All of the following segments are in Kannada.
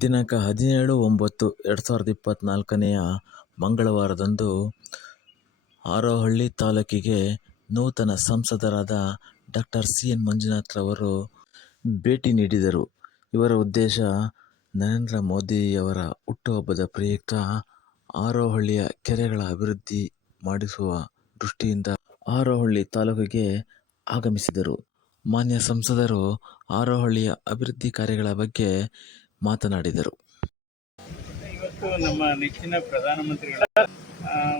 ದಿನಾಂಕ ಹದಿನೇಳು ಒಂಬತ್ತು ಎರಡು ಸಾವಿರದ ಇಪ್ಪತ್ತ್ನಾಲ್ಕನೆಯ ಮಂಗಳವಾರದಂದು ಆರೋಹಳ್ಳಿ ತಾಲೂಕಿಗೆ ನೂತನ ಸಂಸದರಾದ ಡಾಕ್ಟರ್ ಸಿ ಎನ್ ಮಂಜುನಾಥ್ರವರು ಭೇಟಿ ನೀಡಿದರು. ಇವರ ಉದ್ದೇಶ ನರೇಂದ್ರ ಮೋದಿಯವರ ಹುಟ್ಟುಹಬ್ಬದ ಪ್ರಯುಕ್ತ ಆರೋಹಳ್ಳಿಯ ಕೆರೆಗಳ ಅಭಿವೃದ್ಧಿ ಮಾಡಿಸುವ ದೃಷ್ಟಿಯಿಂದ ಆರೋಹಳ್ಳಿ ತಾಲೂಕಿಗೆ ಆಗಮಿಸಿದರು. ಮಾನ್ಯ ಸಂಸದರು, ಆರೋಹಳ್ಳಿಯ ಅಭಿವೃದ್ಧಿ ಕಾರ್ಯಗಳ ಬಗ್ಗೆ ಮಾತನಾಡಿದರು. ಇವತ್ತು ನಮ್ಮ ನೆಚ್ಚಿನ ಪ್ರಧಾನಮಂತ್ರಿಗಳ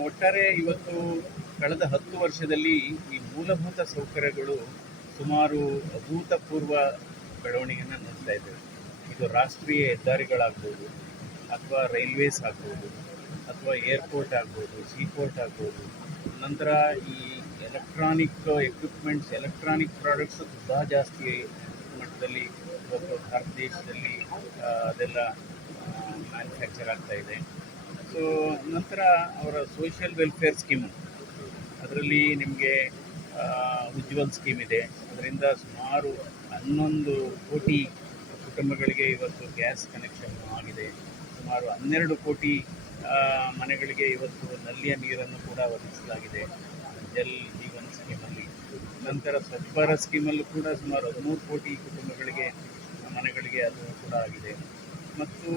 ಒಟ್ಟಾರೆ ಇವತ್ತು ಕಳೆದ ಹತ್ತು ವರ್ಷದಲ್ಲಿ ಈ ಮೂಲಭೂತ ಸೌಕರ್ಯಗಳು ಸುಮಾರು ಅಭೂತಪೂರ್ವ ಬೆಳವಣಿಗೆಯನ್ನು ನೋಡ್ತಾ ಇದ್ದೇವೆ. ಇದು ರಾಷ್ಟ್ರೀಯ ಹೆದ್ದಾರಿಗಳಾಗ್ಬೋದು, ಅಥವಾ ರೈಲ್ವೇಸ್ ಆಗ್ಬೋದು, ಅಥವಾ ಏರ್ಪೋರ್ಟ್ ಆಗ್ಬೋದು, ಸೀಪೋರ್ಟ್ ಆಗ್ಬೋದು, ನಂತರ ಈ ಎಲೆಕ್ಟ್ರಾನಿಕ್ ಎಕ್ವಿಪ್ಮೆಂಟ್ಸ್ ಎಲೆಕ್ಟ್ರಾನಿಕ್ ಪ್ರಾಡಕ್ಟ್ಸ್ ತುಂಬ ಜಾಸ್ತಿ ಮಟ್ಟದಲ್ಲಿ ಇವತ್ತು ಭಾರತ ದೇಶದಲ್ಲಿ ಅದೆಲ್ಲ ಮ್ಯಾನುಫ್ಯಾಕ್ಚರ್ ಆಗ್ತಾ ಇದೆ. ಸೊ ನಂತರ ಅವರ ಸೋಷಿಯಲ್ ವೆಲ್ಫೇರ್ ಸ್ಕೀಮ್ ಅದರಲ್ಲಿ ನಿಮಗೆ ಉಜ್ವಲ್ ಸ್ಕೀಮ್ ಇದೆ. ಅದರಿಂದ ಸುಮಾರು ಹನ್ನೊಂದು ಕೋಟಿ ಕುಟುಂಬಗಳಿಗೆ ಇವತ್ತು ಗ್ಯಾಸ್ ಕನೆಕ್ಷನ್ ಆಗಿದೆ. ಸುಮಾರು ಹನ್ನೆರಡು ಕೋಟಿ ಮನೆಗಳಿಗೆ ಇವತ್ತು ನಲ್ಲಿಯ ನೀರನ್ನು ಕೂಡ ಒದಗಿಸಲಾಗಿದೆ. ಜಲ್ ನಂತರ ಸತ್ಪಾರ ಸ್ಕೀಮಲ್ಲೂ ಕೂಡ ಸುಮಾರು ಹದಿಮೂರು ಕೋಟಿ ಕುಟುಂಬಗಳಿಗೆ, ಮನೆಗಳಿಗೆ ಅದು ಕೂಡ ಆಗಿದೆ. ಮತ್ತು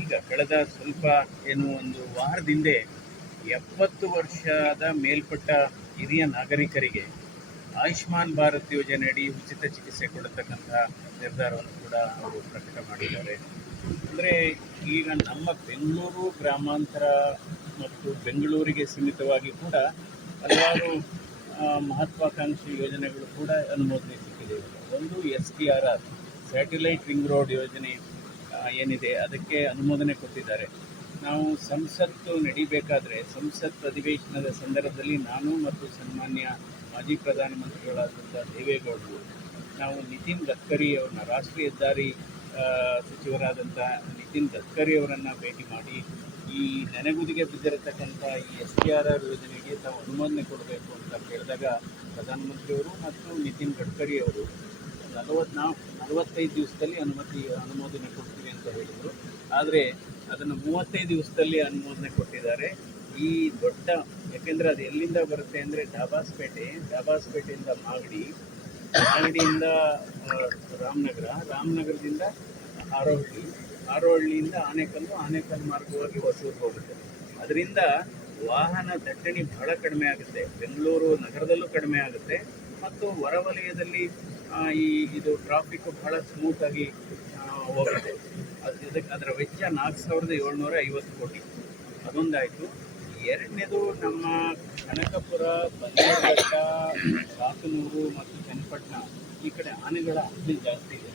ಈಗ ಕಳೆದ ಸ್ವಲ್ಪ ಏನು ಒಂದು ವಾರದಿಂದ ಎಪ್ಪತ್ತು ವರ್ಷದ ಮೇಲ್ಪಟ್ಟ ಹಿರಿಯ ನಾಗರಿಕರಿಗೆ ಆಯುಷ್ಮಾನ್ ಭಾರತ್ ಯೋಜನೆಯಡಿ ಉಚಿತ ಚಿಕಿತ್ಸೆ ಕೊಡತಕ್ಕಂಥ ನಿರ್ಧಾರವನ್ನು ಕೂಡ ಅವರು ಪ್ರಕಟ ಮಾಡಿದ್ದಾರೆ. ಅಂದರೆ ಈಗ ನಮ್ಮ ಬೆಂಗಳೂರು ಗ್ರಾಮಾಂತರ ಮತ್ತು ಬೆಂಗಳೂರಿಗೆ ಸೀಮಿತವಾಗಿ ಕೂಡ ಹಲವಾರು ಮಹತ್ವಾಕಾಂಕ್ಷಿ ಯೋಜನೆಗಳು ಕೂಡ ಅನುಮೋದನೆ ಸಿಕ್ಕಿದೆ. ಒಂದು S T R R satellite ring road ಯೋಜನೆ ಏನಿದೆ, ಅದಕ್ಕೆ ಅನುಮೋದನೆ ಕೊಟ್ಟಿದ್ದಾರೆ. ನಾವು ಸಂಸತ್ತು ನಡಿಬೇಕಾದ್ರೆ, ಸಂಸತ್ ಅಧಿವೇಶನದ ಸಂದರ್ಭದಲ್ಲಿ ನಾನು ಮತ್ತು ಸನ್ಮಾನ್ಯ ಮಾಜಿ ಪ್ರಧಾನಮಂತ್ರಿಗಳಾದಂಥ ದೇವೇಗೌಡರು, ನಾವು ನಿತಿನ್ ಗಡ್ಕರಿ ಅವ್ರನ್ನ ರಾಷ್ಟ್ರೀಯ ಹೆದ್ದಾರಿ ಸಚಿವರಾದಂಥ ನಿತಿನ್ ಗಡ್ಕರಿ ಅವರನ್ನು ಭೇಟಿ ಮಾಡಿ, ಈ ನೆನೆಗುದಿಗೆ ಬಿದ್ದಿರತಕ್ಕಂಥ ಈ ಎಸ್ ಟಿ ಆರ್ ಆರ್ ಯೋಜನೆಗೆ ತಾವು ಅನುಮೋದನೆ ಕೊಡಬೇಕು ಅಂತ ಕೇಳಿದಾಗ ಪ್ರಧಾನಮಂತ್ರಿಯವರು ಮತ್ತು ನಿತಿನ್ ಗಡ್ಕರಿ ಅವರು ನಲವತ್ತು ನಲವತ್ತೈದು ದಿವಸದಲ್ಲಿ ಅನುಮತಿ, ಅನುಮೋದನೆ ಕೊಡ್ತೀವಿ ಅಂತ ಹೇಳಿದರು. ಆದರೆ ಅದನ್ನು ಮೂವತ್ತೈದು ದಿವಸದಲ್ಲಿ ಅನುಮೋದನೆ ಕೊಟ್ಟಿದ್ದಾರೆ. ಈ ದೊಡ್ಡ, ಯಾಕೆಂದರೆ ಅದು ಎಲ್ಲಿಂದ ಬರುತ್ತೆ ಅಂದರೆ ಡಾಬಾಸ್ಪೇಟೆ ಡಾಬಾಸ್ಪೇಟೆಯಿಂದ ಮಾಗಡಿ, ಮಾಗಡಿಯಿಂದ ರಾಮನಗರ, ರಾಮನಗರದಿಂದ ಆರೋಹಳ್ಳಿ ಆರೋಹಳ್ಳಿಯಿಂದ ಆನೇಕಲ್ಲು ಆನೇಕಲ್ ಮಾರ್ಗವಾಗಿ ಹೊಸೂರು ಹೋಗುತ್ತೆ. ಅದರಿಂದ ವಾಹನ ದಟ್ಟಣೆ ಬಹಳ ಕಡಿಮೆ ಆಗುತ್ತೆ. ಬೆಂಗಳೂರು ನಗರದಲ್ಲೂ ಕಡಿಮೆ ಆಗುತ್ತೆ. ಮತ್ತು ಹೊರವಲಯದಲ್ಲಿ ಈ, ಇದು ಟ್ರಾಫಿಕ್ ಬಹಳ ಸ್ಮೂತಾಗಿ ಹೋಗುತ್ತೆ. ಅದು ಇದಕ್ಕೆ ಅದರ ವೆಚ್ಚ ನಾಲ್ಕು ಸಾವಿರದ ಏಳ್ನೂರ ಐವತ್ತು ಕೋಟಿ. ಅದೊಂದಾಯಿತು. ಎರಡನೇದು ನಮ್ಮ ಕನಕಪುರ ಬನ್ನೇರುಘಟ್ಟ ಸಾತನೂರು ಮತ್ತು ಚನ್ನಪಟ್ಟಣ ಈ ಕಡೆ ಆನೆಗಳ ಹಬ್ಬಿ ಜಾಸ್ತಿ ಇದೆ.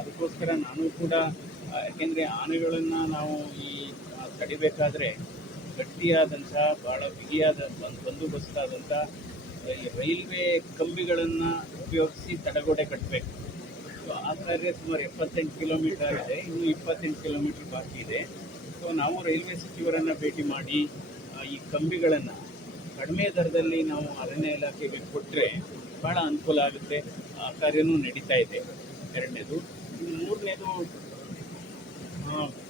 ಅದಕ್ಕೋಸ್ಕರ ನಾನು ಕೂಡ ಯಾಕೆಂದರೆ ಆನೆಗಳನ್ನು ನಾವು ಈ ತಡಿಬೇಕಾದ್ರೆ ಗಟ್ಟಿಯಾದಂಥ ಭಾಳ ಬಿಗಿಯಾದ ಒಂದು ಬಂದೋಬಸ್ತಾದಂಥ ರೈಲ್ವೆ ಕಂಬಿಗಳನ್ನು ಉಪಯೋಗಿಸಿ ತಡೆಗೋಡೆ ಕಟ್ಟಬೇಕು ಸೊ ಆ ಕಾರ್ಯ ಸುಮಾರು ಎಪ್ಪತ್ತೆಂಟು ಕಿಲೋಮೀಟರ್ ಇದೆ ಇನ್ನು ಇಪ್ಪತ್ತೆಂಟು ಕಿಲೋಮೀಟರ್ ಬಾಕಿ ಇದೆ. ಸೊ ನಾವು ರೈಲ್ವೆ ಸಚಿವರನ್ನು ಭೇಟಿ ಮಾಡಿ ಈ ಕಂಬಿಗಳನ್ನು ಕಡಿಮೆ ದರದಲ್ಲಿ ನಾವು ಅರಣ್ಯ ಇಲಾಖೆಗೆ ಕೊಟ್ಟರೆ ಭಾಳ ಅನುಕೂಲ ಆಗುತ್ತೆ. ಆ ಕಾರ್ಯನೂ ನಡೀತಾ ಇದೆ. ಎರಡನೇದು. ಮೂರನೇದು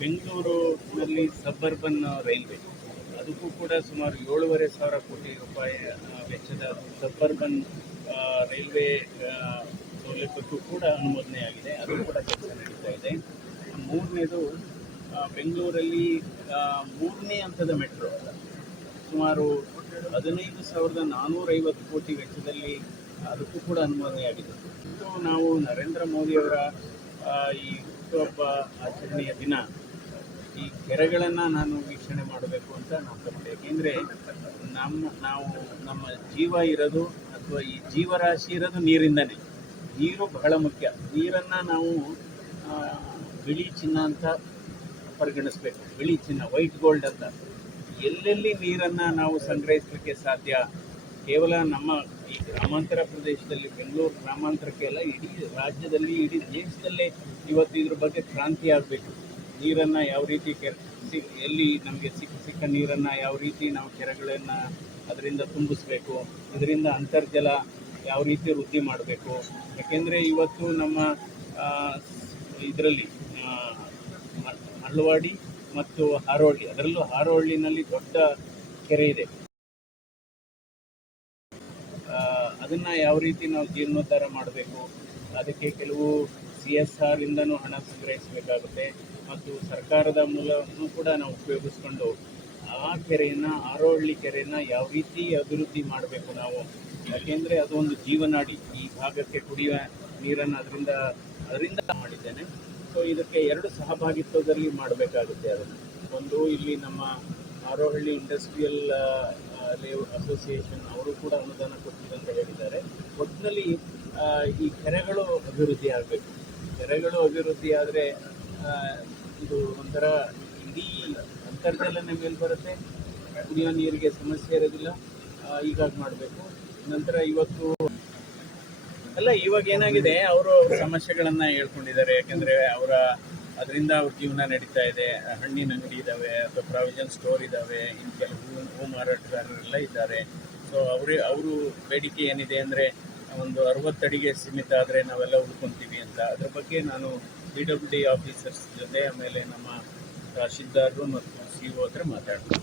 ಬೆಂಗಳೂರಿನಲ್ಲಿ ಸಬ್ಬರ್ಬನ್ ರೈಲ್ವೆ. ಅದಕ್ಕೂ ಕೂಡ ಸುಮಾರು ಏಳುವರೆ ಸಾವಿರ ಕೋಟಿ ರೂಪಾಯಿ ವೆಚ್ಚದ ಸಬ್ಬರ್ಬನ್ ರೈಲ್ವೆ ಸೌಲಭ್ಯಕ್ಕೂ ಕೂಡ ಅನುಮೋದನೆ ಆಗಿದೆ ಅದು ಕೂಡ ಕೆಲಸ ನಡೀತಾ ಇದೆ. ಮೂರನೇದು ಬೆಂಗಳೂರಲ್ಲಿ ಮೂರನೇ ಹಂತದ ಮೆಟ್ರೋ ಸುಮಾರು ಹದಿನೈದು ಸಾವಿರದ ನಾನ್ನೂರೈವತ್ತು ಕೋಟಿ ವೆಚ್ಚದಲ್ಲಿ ಅದಕ್ಕೂ ಕೂಡ ಅನುಮೋದನೆಯಾಗಿದೆ. ಇದು ನಾವು ನರೇಂದ್ರ ಮೋದಿಯವರ ಈ ಹುಟ್ಟುಹಬ್ಬ ಆಚರಣೆಯ ದಿನ. ಈ ಕೆರೆಗಳನ್ನು ನಾನು ವೀಕ್ಷಣೆ ಮಾಡಬೇಕು ಅಂತ ನಾನು ತಗೊಂಡೆ. ಏಕೆಂದರೆ ನಮ್ಮ, ನಾವು ನಮ್ಮ ಜೀವ ಇರೋದು ಅಥವಾ ಈ ಜೀವರಾಶಿ ಇರೋದು ನೀರಿಂದನೇ. ನೀರು ಬಹಳ ಮುಖ್ಯ. ನೀರನ್ನು ನಾವು ಬಿಳಿ ಚಿನ್ನ ಅಂತ ಪರಿಗಣಿಸ್ಬೇಕು. ಬಿಳಿ ಚಿನ್ನ ವೈಟ್ ಗೋಲ್ಡ್ ಅಂತ. ಎಲ್ಲೆಲ್ಲಿ ನೀರನ್ನು ನಾವು ಸಂಗ್ರಹಿಸಲಿಕ್ಕೆ ಸಾಧ್ಯ? ಕೇವಲ ನಮ್ಮ ಈ ಗ್ರಾಮಾಂತರ ಪ್ರದೇಶದಲ್ಲಿ, ಬೆಂಗಳೂರು ಗ್ರಾಮಾಂತರಕ್ಕೆ ಅಲ್ಲ, ಇಡೀ ರಾಜ್ಯದಲ್ಲಿ, ಇಡೀ ದೇಶದಲ್ಲೇ ಇವತ್ತು ಇದ್ರ ಬಗ್ಗೆ ಕ್ರಾಂತಿ ಆಗಬೇಕು. ನೀರನ್ನು ಯಾವ ರೀತಿ ಕೆರೆ, ಸಿ, ಎಲ್ಲಿ ನಮಗೆ ಸಿಕ್ಕ ಸಿಕ್ಕ ನೀರನ್ನು ಯಾವ ರೀತಿ ನಾವು ಕೆರೆಗಳನ್ನು ಅದರಿಂದ ತುಂಬಿಸ್ಬೇಕು, ಅದರಿಂದ ಅಂತರ್ಜಲ ಯಾವ ರೀತಿ ವೃದ್ಧಿ ಮಾಡಬೇಕು. ಯಾಕೆಂದರೆ ಇವತ್ತು ನಮ್ಮ ಇದರಲ್ಲಿ ಮಲ್ವಾಡಿ ಮತ್ತು ಹಾರೋಳ್ಳಿ, ಅದರಲ್ಲೂ ಹಾರೋಳ್ಳಿನಲ್ಲಿ ದೊಡ್ಡ ಕೆರೆ ಇದೆ. ಅದನ್ನು ಅದನ್ನ ಯಾವ ರೀತಿ ನಾವು ಜೀರ್ಣೋದ್ಧಾರ ಮಾಡಬೇಕು, ಅದಕ್ಕೆ ಕೆಲವು ಸಿ ಎಸ್ ಆರ್ ಇಂದನೂ ಹಣ ಸಂಗ್ರಹಿಸಬೇಕಾಗುತ್ತೆ. ಮತ್ತು ಸರ್ಕಾರದ ಮೂಲವನ್ನು ಕೂಡ ನಾವು ಉಪಯೋಗಿಸ್ಕೊಂಡು ಆ ಕೆರೆಯನ್ನ ಆರೋಹಳ್ಳಿ ಕೆರೆಯನ್ನ ಯಾವ ರೀತಿ ಅಭಿವೃದ್ಧಿ ಮಾಡಬೇಕು ನಾವು? ಯಾಕೆಂದ್ರೆ ಅದು ಒಂದು ಜೀವನಾಡಿ. ಈ ಭಾಗಕ್ಕೆ ಕುಡಿಯುವ ನೀರನ್ನು ಅದರಿಂದ ಅದರಿಂದ ಮಾಡಿದ್ದೇನೆ. ಸೊ ಇದಕ್ಕೆ ಎರಡು ಸಹಭಾಗಿತ್ವದಲ್ಲಿ ಮಾಡಬೇಕಾಗುತ್ತೆ ಅದನ್ನು. ಒಂದು, ಇಲ್ಲಿ ನಮ್ಮ ಆರೋಹಳ್ಳಿ ಇಂಡಸ್ಟ್ರಿಯಲ್ ಅಸೋಸಿಯೇಷನ್ ಅವರು ಕೂಡ ಅನುದಾನ ಕೊಟ್ಟಿದೆ ಅಂತ ಹೇಳಿದ್ದಾರೆ. ಒಟ್ಟಿನಲ್ಲಿ ಈ ಕೆರೆಗಳು ಅಭಿವೃದ್ಧಿ ಆಗಬೇಕು. ಕೆರೆಗಳು ಅಭಿವೃದ್ಧಿ ಆದರೆ ಇದು ಒಂಥರ ಇಡೀ ಅಂತರ್ಜಲನ ಮೇಲೆ ಬರುತ್ತೆ ಕುಡಿಯೋ ನೀರಿಗೆ ಸಮಸ್ಯೆ ಇರೋದಿಲ್ಲ. ಹೀಗಾಗಿ ಮಾಡಬೇಕು. ನಂತರ ಇವತ್ತು ಅಲ್ಲ, ಇವಾಗ ಏನಾಗಿದೆ? ಅವರು ಸಮಸ್ಯೆಗಳನ್ನ ಹೇಳ್ಕೊಂಡಿದ್ದಾರೆ. ಯಾಕಂದ್ರೆ ಅವರ, ಅದರಿಂದ ಅವ್ರ ಜೀವನ ನಡೀತಾ ಇದೆ. ಹಣ್ಣಿನ ಅಂಗಡಿ ಇದಾವೆ, ಅಥವಾ ಪ್ರಾವಿಷನ್ ಸ್ಟೋರ್ ಇದಾವೆ. ಇನ್ ಕೆಲವು ಹೂ ಮಾರಾಟಗಾರರೆಲ್ಲ ಇದ್ದಾರೆ. ಸೊ ಅವರೇ, ಅವರು ಬೇಡಿಕೆ ಏನಿದೆ ಅಂದ್ರೆ ಒಂದು ಅರವತ್ತಡಿಗೆ ಸೀಮಿತ ಆದರೆ ನಾವೆಲ್ಲ ಉಳ್ಕೊಂತೀವಿ ಅಂತ. ಅದ್ರ ಬಗ್ಗೆ ನಾನು ಪಿ ಡಬ್ಲ್ಯೂ ಡಿ ಆಫೀಸರ್ಸ್ ಜೊತೆ ಆಮೇಲೆ ನಮ್ಮ ತಹಶೀಲ್ದಾರರು ಮತ್ತು ಸಿ ಒ ಹತ್ರ ಮಾತಾಡ್ತೀನಿ